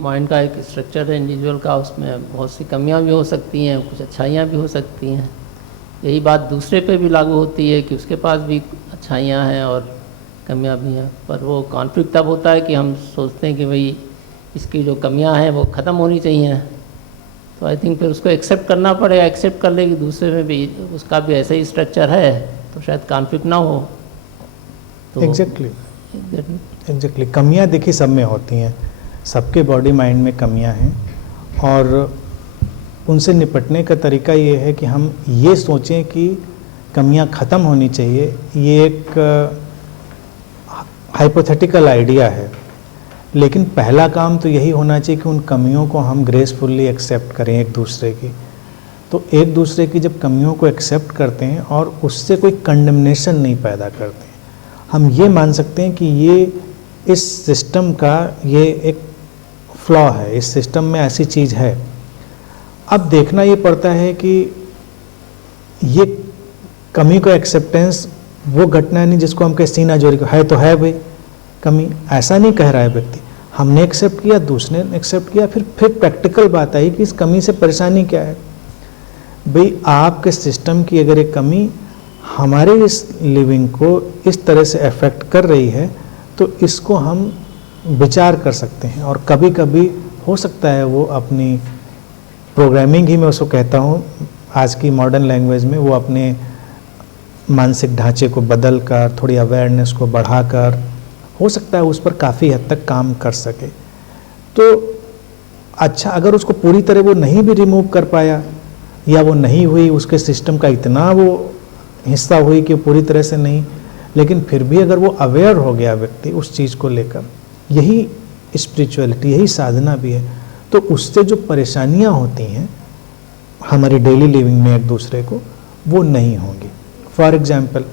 Mind का एक structure है इंडिविजुअल का, उसमें बहुत सी कमियां भी हो सकती हैं, कुछ अच्छाइयां भी हो सकती हैं। यही बात दूसरे पे भी लागू होती है कि उसके पास भी अच्छाइयां हैं और कमियां भी हैं, पर वो कॉन्फ्लिक्ट तब होता है कि हम सोचते हैं कि भाई इसकी जो कमियां हैं वो ख़त्म होनी चाहिए। तो आई थिंक फिर उसको एक्सेप्ट करना पड़ेगा, एक्सेप्ट कर ले कि दूसरे में भी उसका भी ऐसा ही स्ट्रक्चर है, तो शायद कॉन्फ्लिक्ट ना हो। तो एग्जैक्टली कमियां देखिए सब में होती हैं, सबके बॉडी माइंड में कमियां हैं, और उनसे निपटने का तरीका ये है कि हम ये सोचें कि कमियां ख़त्म होनी चाहिए। ये एक हाइपोथेटिकल आइडिया है, लेकिन पहला काम तो यही होना चाहिए कि उन कमियों को हम ग्रेसफुली एक्सेप्ट करें एक दूसरे की। तो एक दूसरे की जब कमियों को एक्सेप्ट करते हैं और उससे कोई कंडेमनेशन नहीं पैदा करते हैं, हम ये मान सकते हैं कि ये इस सिस्टम का ये एक फ्लॉ है, इस सिस्टम में ऐसी चीज़ है। अब देखना ये पड़ता है कि ये कमी को एक्सेप्टेंस वो घटना नहीं जिसको हम कहें सीना जोड़ी को है तो है भाई कमी, ऐसा नहीं कह रहा है व्यक्ति। हमने एक्सेप्ट किया, दूसरे ने एक्सेप्ट किया, फिर प्रैक्टिकल बात आई कि इस कमी से परेशानी क्या है। भाई आपके सिस्टम की अगर एक कमी हमारे इस लिविंग को इस तरह से अफेक्ट कर रही है तो इसको हम विचार कर सकते हैं, और कभी कभी हो सकता है वो अपनी प्रोग्रामिंग ही मैं उसको कहता हूँ आज की मॉडर्न लैंग्वेज में, वो अपने मानसिक ढांचे को बदल कर, थोड़ी अवेयरनेस को बढ़ाकर, हो सकता है उस पर काफ़ी हद तक काम कर सके। तो अच्छा, अगर उसको पूरी तरह वो नहीं भी रिमूव कर पाया या वो नहीं हुई, उसके सिस्टम का इतना वो हिस्सा हुई कि पूरी तरह से नहीं, लेकिन फिर भी अगर वो अवेयर हो गया व्यक्ति उस चीज़ को लेकर, यही स्पिरिचुअलिटी, यही साधना भी है। तो उससे जो परेशानियां होती हैं हमारी डेली लिविंग में एक दूसरे को, वो नहीं होंगी। फॉर एग्जाम्पल,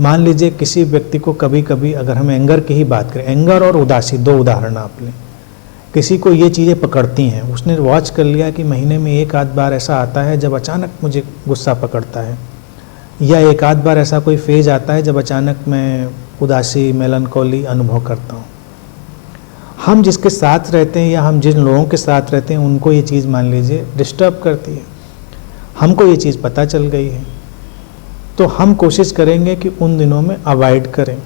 मान लीजिए किसी व्यक्ति को कभी कभी, अगर हम एंगर की ही बात करें, एंगर और उदासी दो उदाहरण आप लें, किसी को ये चीज़ें पकड़ती हैं, उसने वॉच कर लिया कि महीने में एक आध बार ऐसा आता है जब अचानक मुझे गुस्सा पकड़ता है, या एक आध बार ऐसा कोई फेज आता है जब अचानक मैं उदासी, मेलनकोली अनुभव करता हूँ। हम जिसके साथ रहते हैं या हम जिन लोगों के साथ रहते हैं उनको ये चीज़ मान लीजिए डिस्टर्ब करती है, हमको ये चीज़ पता चल गई है, तो हम कोशिश करेंगे कि उन दिनों में अवॉइड करें।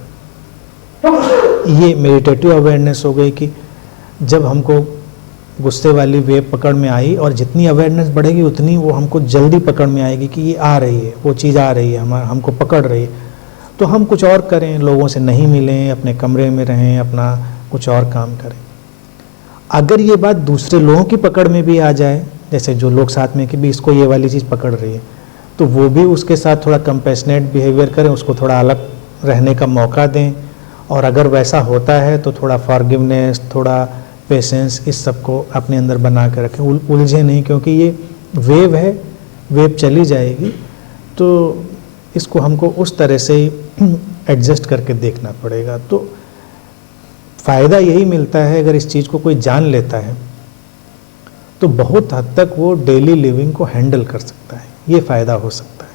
ये मेडिटेटिव अवेयरनेस हो गई कि जब हमको गुस्से वाली वेव पकड़ में आई, और जितनी अवेयरनेस बढ़ेगी उतनी वो हमको जल्दी पकड़ में आएगी कि ये आ रही है, वो चीज़ आ रही है, हमको पकड़ रही है, तो हम कुछ और करें, लोगों से नहीं मिलें, अपने कमरे में रहें, अपना कुछ और काम करें। अगर ये बात दूसरे लोगों की पकड़ में भी आ जाए, जैसे जो लोग साथ में कि भी इसको ये वाली चीज़ पकड़ रही है, तो वो भी उसके साथ थोड़ा कंपैशनेट बिहेवियर करें, उसको थोड़ा अलग रहने का मौका दें, और अगर वैसा होता है तो थोड़ा फॉरगिवनेस, थोड़ा पेशेंस, इस सब को अपने अंदर बना के रखें। उलझे नहीं, क्योंकि ये वेव है, वेव चली जाएगी, तो इसको हमको उस तरह से ही एडजस्ट करके देखना पड़ेगा। तो फ़ायदा यही मिलता है, अगर इस चीज़ को कोई जान लेता है तो बहुत हद तक वो डेली लिविंग को हैंडल कर सकता है, ये फ़ायदा हो सकता है।